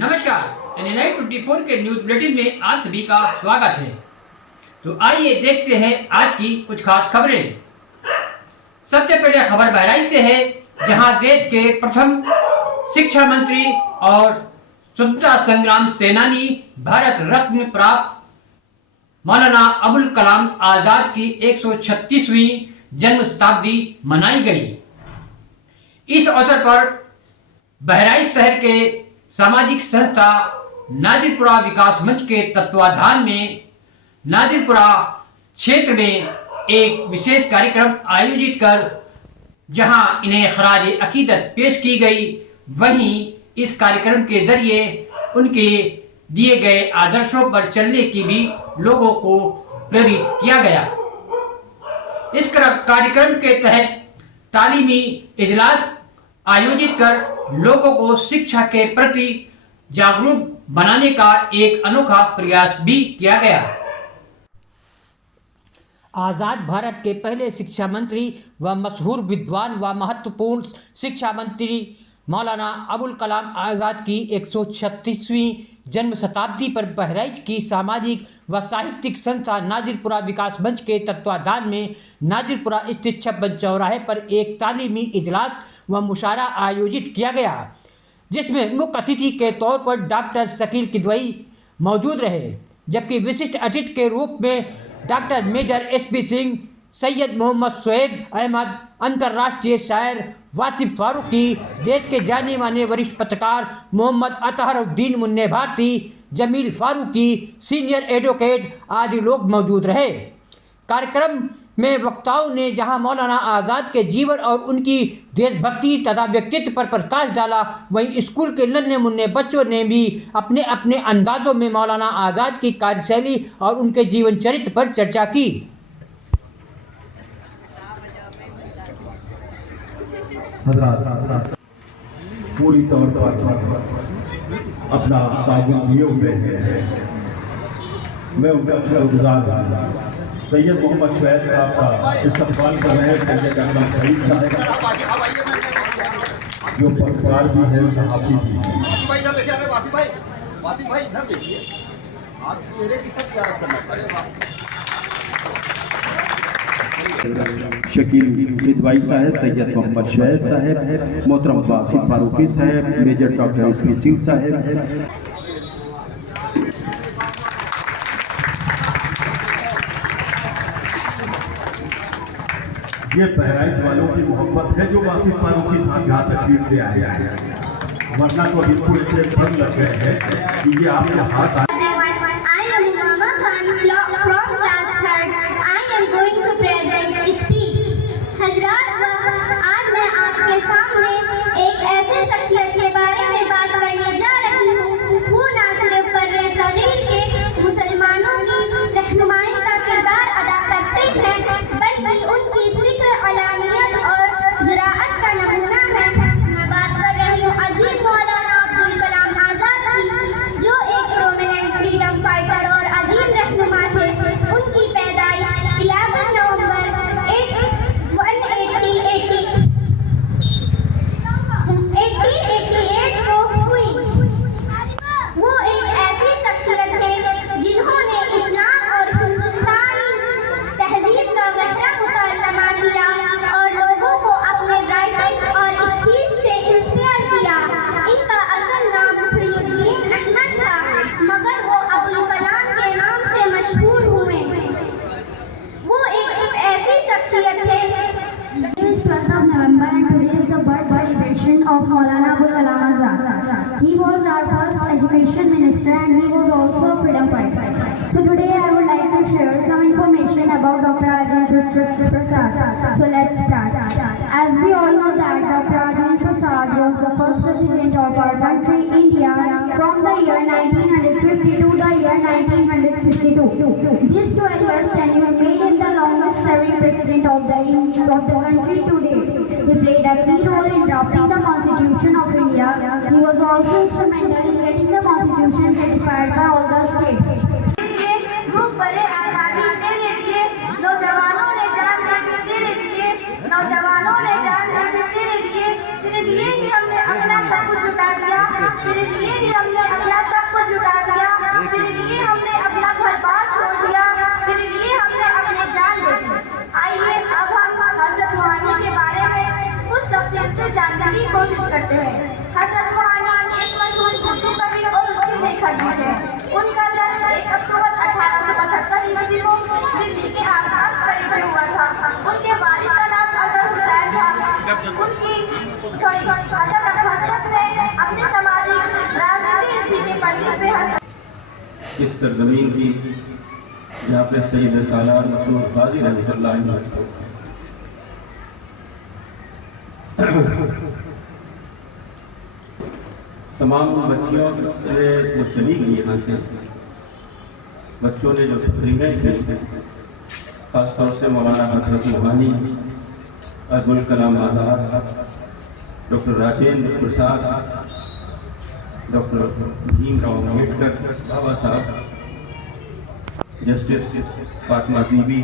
नमस्कार, NNI 24 के news bulletin में आप सभी का स्वागत है। तो आइए देखते हैं आज की कुछ खास खबरें। सबसे पहले खबर बहराइच से है, जहां देश के प्रथम शिक्षा मंत्री और स्वतंत्रता संग्राम सेनानी भारत रत्न प्राप्त मौलाना अबुल कलाम आजाद की 136वीं जन्म शताब्दी मनाई गई। इस अवसर पर बहराइच शहर के सामाजिक संस्था नाजिरपुरा विकास मंच के तत्वाधान में नाजिरपुरा क्षेत्र में एक विशेष कार्यक्रम आयोजित कर जहां इन्हें खराज अकीदत पेश की गई, वहीं इस कार्यक्रम के जरिए उनके दिए गए आदर्शों पर चलने की भी लोगों को प्रेरित किया गया। इस कार्यक्रम के तहत तालीमी इजलास आयोजित कर लोगों को शिक्षा के प्रति जागरूक बनाने का एक अनोखा प्रयास भी किया गया। आजाद भारत के पहले शिक्षा मंत्री व मशहूर विद्वान व महत्वपूर्ण शिक्षा मंत्री मौलाना अबुल कलाम आजाद की 136वीं जन्म शताब्दी पर बहराइच की सामाजिक व साहित्यिक संस्था नाजिरपुरा विकास मंच के तत्वाधान में नाजिरपुरा स्थित 56 चौराहे पर एक तालीमी इजलास व मुशायरा आयोजित किया गया, जिसमें मुख्य अतिथि के तौर पर डॉक्टर शकील किदवई मौजूद रहे, जबकि विशिष्ट अतिथि के रूप में doctor major SP Singh, Syed Mohammad Shoaib Ahmed, अंतर्राष्ट्रीय शायर वासिफ फारूकी, देश के जाने माने वरिष्ठ पत्रकार मोहम्मद अतहरुद्दीन मुन्ने भारती, जमील फारूकी, सीनियर एडवोकेट आदि लोग मौजूद रहे। कार्यक्रम में वक्ताओं ने जहां मौलाना आज़ाद के जीवन और उनकी देशभक्ति तथा व्यक्तित्व पर प्रकाश डाला, वहीं स्कूल के नन्हे मुन्ने बच्चों ने भी अपने अपने अंदाजों में मौलाना आज़ाद की कार्यशैली और उनके जीवन चरित्र पर चर्चा की। पूरी तौर पर अपना ताबूत दिए हुए हैं। मैं उनका शुक्रगुजार सैयद मोहम्मद शोएब साहब का इस्तकबाल कर रहे हैं। सैयद अहमद सईद साहब जो पत्रकार भी है, सहाफ़ी भी है। शकील किदवई साहब, सैयद मोहम्मद शोएब साहब, मोहतरम वासिफ फारूकी साहब, मेजर डॉक्टर SP सिंह साहब। ये बहराइच वालों की मोहब्बत है जो वासिफ फारूकी साहब यहाँ तशरीफ से आए हैं, वरना तो बिल्कुल इतने फर्क लग गए हैं कि ये आपके हाथ of Maulana Abul Kalam Azad. He was our first education minister and he was also a freedom fighter. So today I would like to share some information about Dr. Rajendra Prasad. So let's start. As we all know that Dr. Rajendra Prasad was the first president of our country, India, from the year 1950 to the year 1962. This 12 years tenure made him the longest serving president of the country to date. He played a key role in drafting the Constitution of India. He was also instrumental in getting the Constitution ratified by all the states. नौजवानों ने जान दे दी तेरे लिए ही हमने अपना सब कुछ लुटा दिया, तेरे लिए ही हमने उनकी हकीकत में अपनी सामाजिक राजनीतिक स्थिति पंडित पे इस सरजमीन की जहाँ पे सैयद सालार मसूद गाजी रहमतुल्लाह अलैह तमाम बच्चियों ने वो चली गई यहाँ से, बच्चों ने जो तकरीरें की, ख़ासतौर से मौलाना हज़रत रूहानी, अब्दुल कलाम आज़ाद, डॉक्टर राजेंद्र प्रसाद, डॉक्टर भीमराव अम्बेडकर, बाबा साहब, जस्टिस फातिमा बीबी,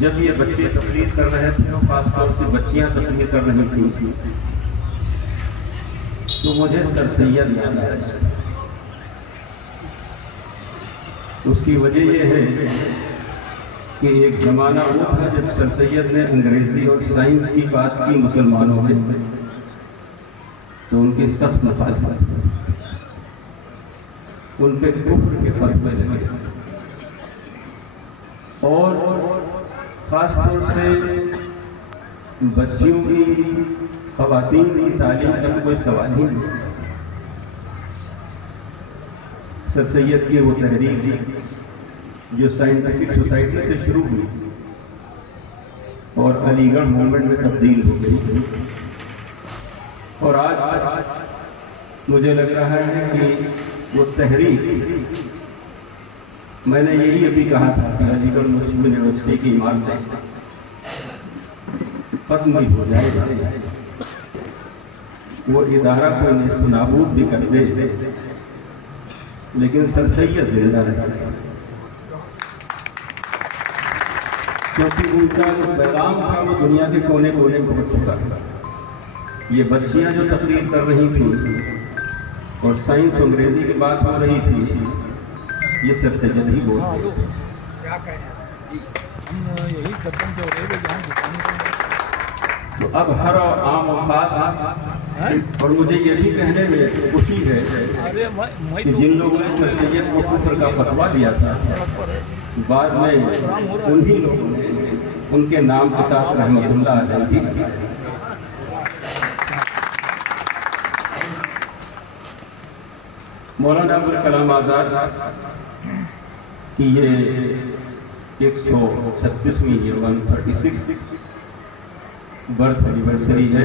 जब ये बच्चे तकरीर कर रहे थे और ख़ासतौर से बच्चियाँ तकरीर कर रही थी, तो मुझे सर सैयद याद आ रहा था। उसकी वजह यह है कि एक ज़माना वो था जब सर सैयद ने अंग्रेज़ी और साइंस की बात की मुसलमानों में, तो उनकी सख्त मुखालफत, उन पे कुफ्र के फतवे लगे और ख़ास तौर से बच्चियों की, ख़वातीन की तालीम का कोई सवाल ही नहीं। सर सैयद की वो तहरीक जो साइंटिफिक सोसाइटी से शुरू हुई और अलीगढ़ मूवमेंट में तब्दील हो गई, और आज मुझे लग रहा है कि वो तहरीक, मैंने यही अभी कहा था कि अलीगढ़ मुस्लिम यूनिवर्सिटी की इमारत खत्म ही हो जाएगा, वो इदारा को नेस्तनाबूद भी कर दे, लेकिन सर सैयद जिंदा रहेगा, क्योंकि उनका जो पैगाम था वो दुनिया के कोने कोने पहुंच चुका है। ये बच्चियां जो तकरीर कर रही थी और साइंस अंग्रेजी की बात हो रही थी, ये सर सैयद ही बोल रहे थे। तो अब हर आम और खास, और मुझे ये भी कहने में खुशी है कि जिन लोगों ने सर सैयद को कुफ्र का फतवा दिया था, बाद में उन्हीं लोगों ने उनके नाम के साथ रहमतुल्लाह अलैहि। मौलाना अब्दुल कलाम आज़ाद की ये 136वीं 136 बर्थ एनिवर्सरी है,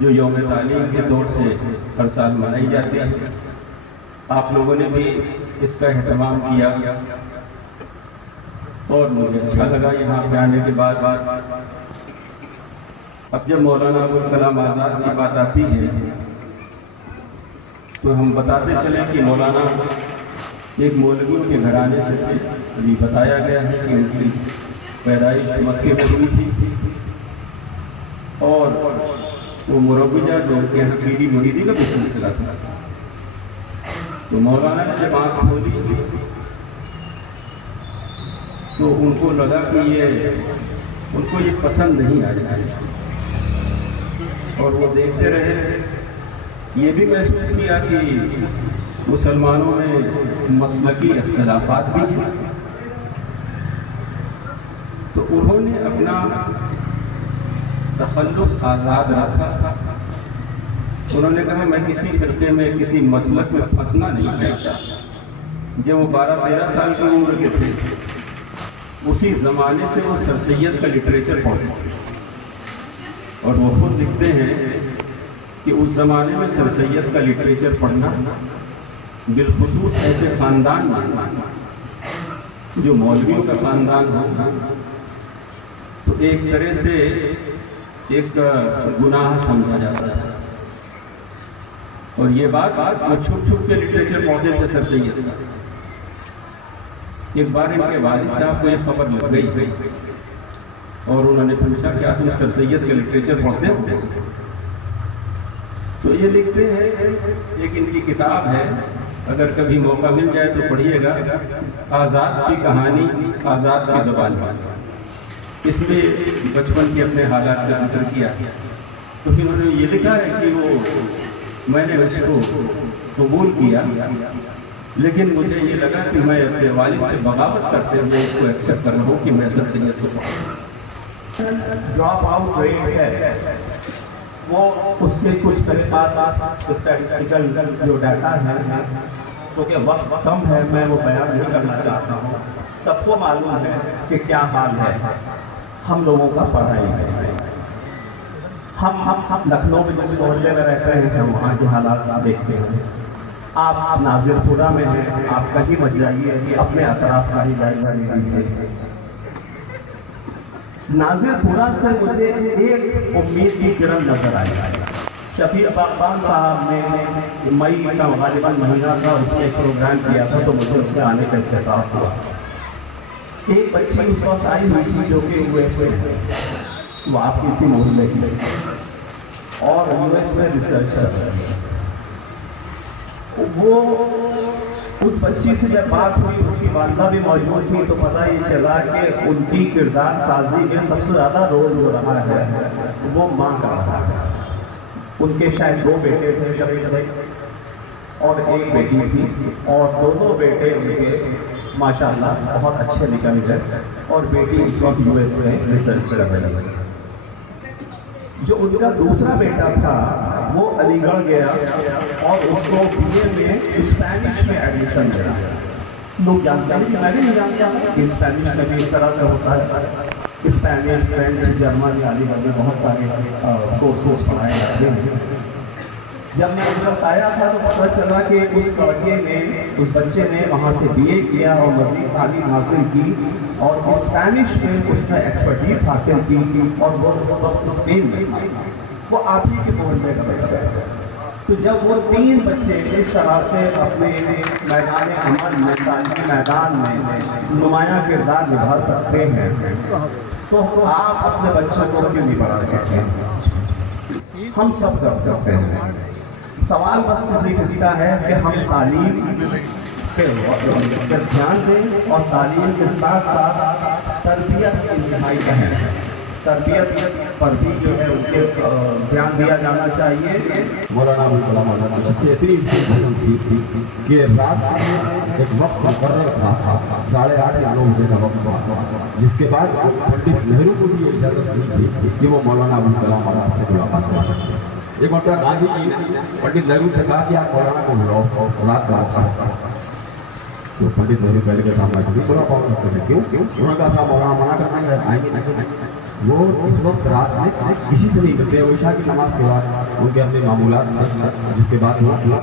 जो यौम तालीम के तौर से हर साल मनाई जाती है। आप लोगों ने भी इसका एहतमाम किया और मुझे अच्छा लगा यहाँ पे आने के बाद। अब जब मौलाना अब्दुल कलाम आज़ाद की बात आती है तो हम बताते चले कि मौलाना एक मौलवियों के घराने से थे। अभी बताया गया है कि उनकी पैदाइश मक्के में हुई थी और वो मुरब्बिजा जो उनके यहाँ पीरी मुरीदी का भी सिलसिला था। तो मौलाना ने जब आँख खोली तो उनको लगा कि उनको ये पसंद नहीं आया, और वो देखते रहे। ये भी महसूस किया कि मुसलमानों में मसलकी इख्तिलाफात भी हैं, तो उन्होंने अपना तखल्लुस आज़ाद रखा। उन्होंने कहा मैं किसी फिरके में, किसी मसलक में फंसना नहीं चाहता। जब वो 12-13 साल की उम्र के थे, उसी ज़माने से वो सर सैयद का लिटरेचर पढ़े और वो खुद लिखते हैं कि उस ज़माने में सर सैयद का लिटरेचर पढ़ना, बिलखुसूस ऐसे ख़ानदान में जो मौलवियों का ख़ानदान हो, तो एक तरह से एक गुनाह समझा जाता था। और ये बात वो छुप छुप के लिटरेचर पढ़ते थे सर सैयद का। एक बार इनके वालिद साहब को ये खबर लग गई और उन्होंने पूछा क्या तुम सर सैयद का लिटरेचर पढ़ते हो? तो ये लिखते हैं, एक इनकी किताब है, अगर कभी मौका मिल जाए तो पढ़िएगा, आज़ाद की कहानी आज़ाद की ज़बान में। इसमें बचपन के अपने हालात का जिक्र किया। तो फिर उन्होंने ये लिखा है कि मैंने उसको कबूल किया, लेकिन मुझे ये लगा कि मैं अपने वालिद से बगावत करते हुए इसको एक्सेप्ट कर रहा हूँ कि मैं सर सैयद को पढ़ूँ। ड्रॉप आउट रेट है वो उसके कुछ मेरे पास स्टैटिस्टिकल जो डाटा है, क्योंकि वक्त कम है मैं वो बयान नहीं करना चाहता हूँ। सबको मालूम है कि क्या हाल है हम लोगों का पढ़ाई में। हम लखनऊ में जिस मोहल्ले में रहते हैं हम वहाँ के हालात देखते हैं। आप नाजिरपुरा में हैं, आप कहीं मत जाइए, अपने अतराफ का ही जायजा ले लीजिए। नाजिरपुरा से मुझे एक उम्मीद की किरण नजर आई। शफी बागबान साहब ने मई का गालिबन महीना था, उसमें एक प्रोग्राम किया था तो मुझे उसमें आने का इत्तेफाक हुआ। एक बच्ची उस वक्त आई हुई थी जो कि यूएस से, वो आपकी इसी मोहल्ले की और यूएस में रिसर्च कर रही है। वो उस बच्ची से जब बात हुई, उसकी वालदा भी मौजूद थी, तो पता ये चला कि उनकी किरदार साजी में सबसे ज़्यादा रोल जो रहा है वो माँ का रहा है। उनके शायद 2 बेटे थे शफीक भाई और एक बेटी थी, और दोनों बेटे उनके माशाल्लाह बहुत अच्छे निकल गए और बेटी इस वक्त यूएस में रिसर्च कर रही है। जो उनका दूसरा बेटा था वो अलीगढ़ गया और उसको बीए में स्पेनिश में एडमिशन मिला। लोग जानते हैं कि मैं भी नहीं जानता कि स्पेनिश में भी इस तरह से होता है। स्पेनिश, फ्रेंच, जर्मन, अलीगढ़ में बहुत सारे कोर्सेज पढ़ाए जाते हैं। जब मैं उस वक्त आया था तो पता चला कि उस लड़के ने, उस बच्चे ने वहाँ से बीए किया और मज़ीद तालीम हासिल की और स्पेनिश में उसने एक्सपर्टीज़ हासिल की और वो उस वक्त स्पेन में था। वो आप ही के मोहल्ले का बच्चा है। तो जब वो 3 बच्चे इस तरह से अपने मैदान अमल में, तालीमी मैदान में नुमायाँ किरदार निभा सकते हैं तो आप अपने बच्चों को क्यों नहीं पढ़ा सकते हैं? हम सब कर सकते हैं। सवाल बस सिर्फ इसका है कि हम तालीम पे ध्यान दें और तालीम के साथ साथ तरबियत इंतहाई अहम है। तरबियत पर भी जो है उनके ध्यान दिया जाना चाहिए। मौलाना अबुल कलाम आज़ाद की शख्सियत इतनी पसंद थी कि रात में एक वक्त मुकर्रर था 8:30 या 9 बजे का वक्त था, जिसके बाद पंडित नेहरू को भी इजाज़त दी थी कि वो मौलाना अबुल कलाम आज़ाद से मुलाकात कर सकते हैं। एक मरतबा गांधी जी ने पंडित नेहरू से कहा कि आप मौलाना को बुलाओ रात का वक्त। तो पंडित नेहरू पहले के सामने कभी बुला पाओगे क्यों? उन्होंने कहा साहब मौलाना मना करना आएंगे नहीं। वो इस वक्त रात में किसी से नहीं करते, वो इशा की नमाज के बाद उनके अपने मामूलात, जिसके बाद वो